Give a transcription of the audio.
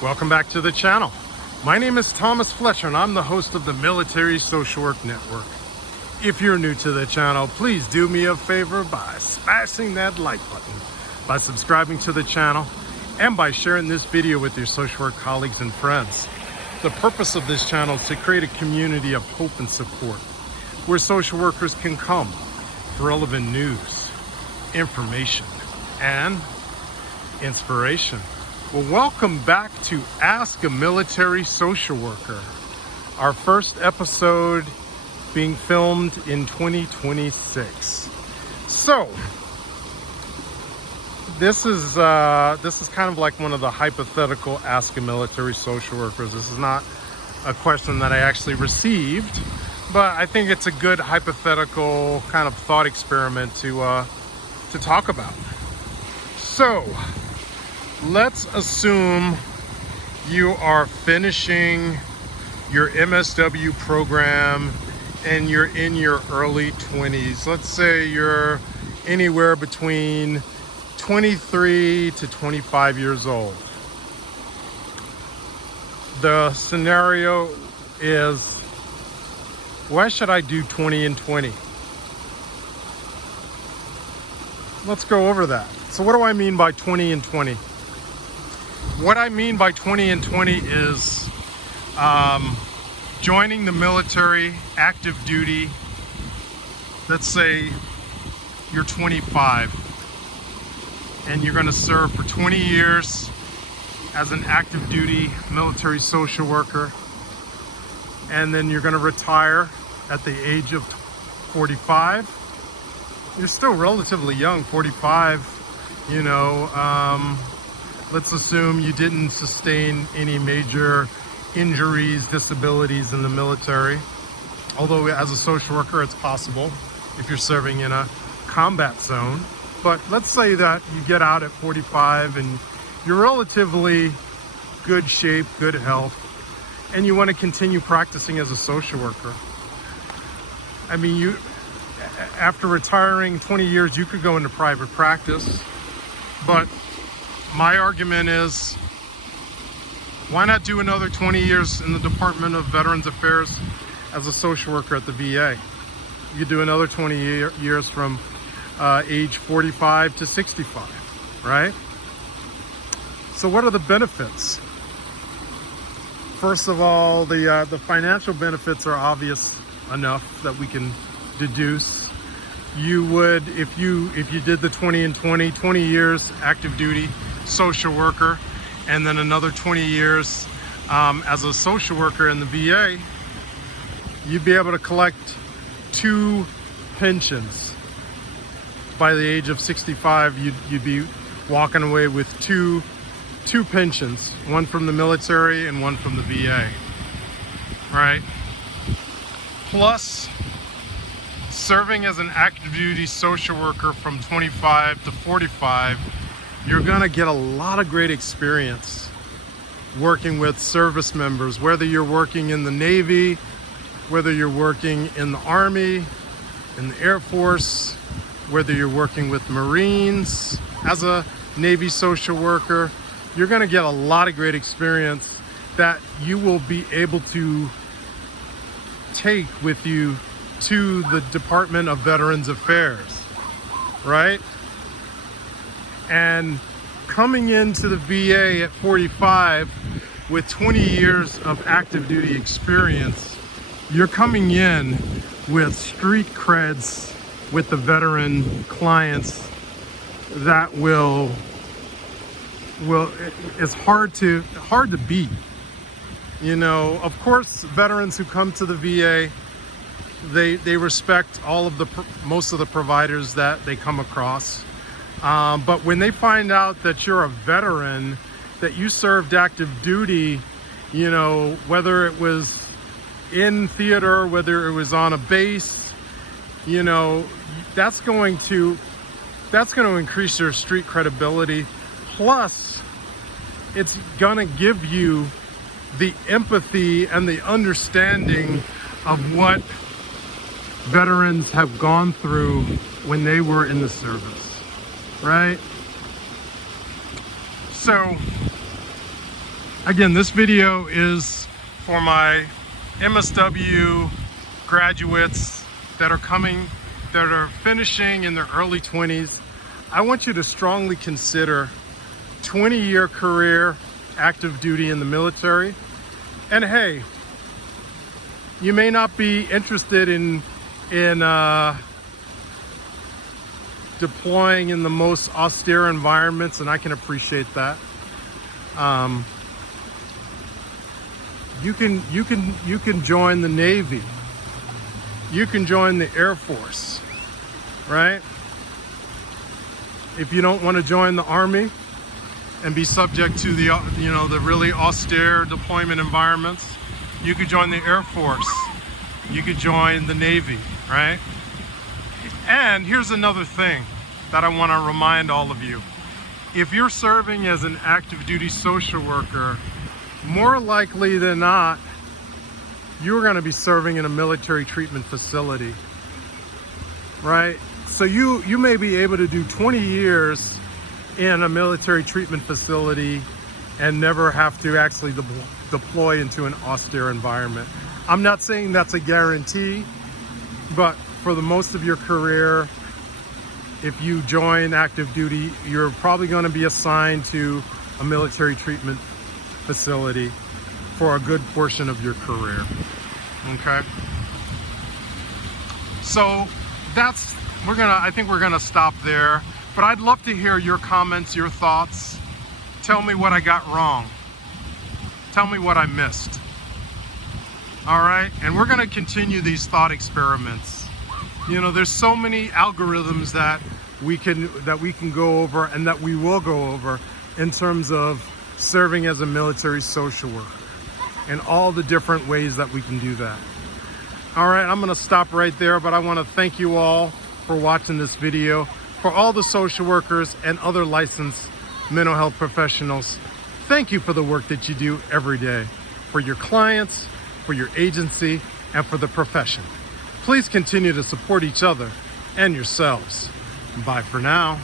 Welcome back to the channel. My name is Thomas Fletcher and I'm the host of the Military Social Work Network. If you're new to the channel, please do me a favor by smashing that like button, by subscribing to the channel, and by sharing this video with your social work colleagues and friends. The purpose of this channel is to create a community of hope and support where social workers can come for relevant news, information, and inspiration. Well, welcome back to Ask a Military Social Worker. Our first episode being filmed in 2026. So, this is kind of like one of the hypothetical Ask a Military Social Workers. This is not a question that I actually received, but I think it's a good hypothetical kind of thought experiment to talk about. So, let's assume you are finishing your MSW program and you're in your early 20s. Let's say you're anywhere between 23 to 25 years old. The scenario is, why should I do 20 and 20? Let's go over that. So what do I mean by 20 and 20? What I mean by 20 and 20 is joining the military, active duty. Let's say you're 25 and you're going to serve for 20 years as an active duty military social worker, and then you're going to retire at the age of 45. You're still relatively young, 45, you know. Let's assume you didn't sustain any major injuries, disabilities in the military. Although as a social worker, it's possible if you're serving in a combat zone. But let's say that you get out at 45 and you're relatively good shape, good health, and you want to continue practicing as a social worker. I mean, after retiring 20 years, you could go into private practice, but my argument is, why not do another 20 years in the Department of Veterans Affairs as a social worker at the VA? You could do another 20 years from age 45 to 65, right? So what are the benefits? First of all, the financial benefits are obvious enough that we can deduce. You would, if you did the 20 and 20 years active duty social worker, and then another 20 years as a social worker in the VA, you'd be able to collect 2 pensions. By the age of 65, you'd be walking away with two pensions, one from the military and one from the VA, right? Plus, serving as an active duty social worker from 25 to 45, you're gonna get a lot of great experience working with service members, whether you're working in the Navy, whether you're working in the Army, in the Air Force, whether you're working with Marines as a Navy social worker. You're gonna get a lot of great experience that you will be able to take with you to the Department of Veterans Affairs, right? And coming into the VA at 45 with 20 years of active duty experience, you're coming in with street creds with the veteran clients that it's hard to beat. You know, of course, veterans who come to the VA, they respect most of the providers that they come across. But when they find out that you're a veteran, that you served active duty, you know, whether it was in theater, whether it was on a base, you know, that's going to increase your street credibility. Plus, it's gonna give you the empathy and the understanding of what veterans have gone through when they were in the service, right? So Again, this video is for my MSW graduates that are finishing in their early 20s. I want you to strongly consider 20-year career active duty in the military. And hey, you may not be interested in deploying in the most austere environments, and I can appreciate that. You can join the Navy. You can join the Air Force, right? If you don't want to join the Army and be subject to the really austere deployment environments, you could join the Air Force. You could join the Navy, right? And here's another thing that I want to remind all of you. If you're serving as an active duty social worker, more likely than not, you're going to be serving in a military treatment facility, right? So you may be able to do 20 years in a military treatment facility and never have to actually deploy into an austere environment. I'm not saying that's a guarantee, but for the most of your career, if you join active duty, you're probably going to be assigned to a military treatment facility for a good portion of your career. Okay, so I think we're gonna stop there, but I'd love to hear your comments, your thoughts. Tell me what I got wrong. Tell me what I missed. All right, and we're gonna continue these thought experiments. You know, there's so many algorithms that we can go over and that we will go over in terms of serving as a military social worker and all the different ways that we can do that. All right, I'm gonna stop right there, but I wanna thank you all for watching this video. For all the social workers and other licensed mental health professionals, thank you for the work that you do every day, for your clients, for your agency, and for the profession. Please continue to support each other and yourselves. Bye for now.